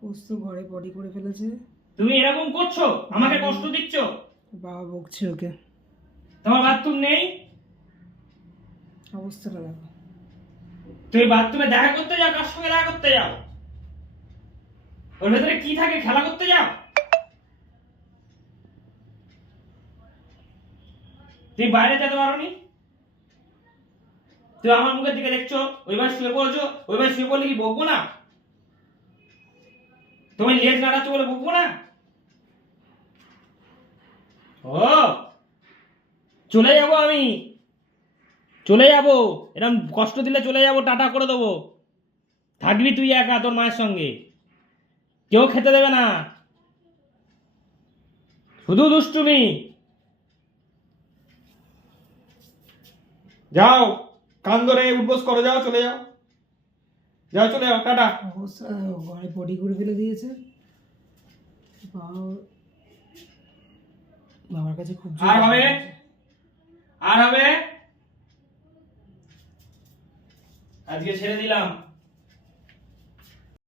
পোস্ত ঘরে পটি করে ফেলেছে। তুমি এরকম করছো, আমাকে কষ্ট দিচ্ছ। বাবা বকছে ওকে। তোমার বাথরুম নেই? অবস্থাটা দেখো। তুমি বাথরুমে দেখা করতে যাও, কার সঙ্গে দেখা করতে যাও? ওর ভেতরে কি থাকে, খেলা করতে যাও? তুমি বাইরে যেতে পারোনি? তুমি আমার মুখের দিকে দেখছো, ওইবার শুয়ে পড়ছো, ওইবার শুয়ে পড়লে কি বকবো না? তুমি লেজ নাড়াচ্ছ বলে বকবো না? ও, চলে যাবো আমি, চলে যাবো। এরকম কষ্ট দিলে চলে যাবো, টাটা করে দেবো। থাকবি তুই একা তোর মায়ের সঙ্গে, কেউ খেতে দেবে না, শুধু দুষ্টুমি। যাও, কান ধরে উঠবোস করো, যাও, চলে যাও, যাও, চলে যাও, টাটা। অবস্থা ঘরে পটি করে ফেলে দিয়েছে। বাবার কাছে খুব জোর আর হবে? আছে। আর হবে? আজকে ছেড়ে দিলাম।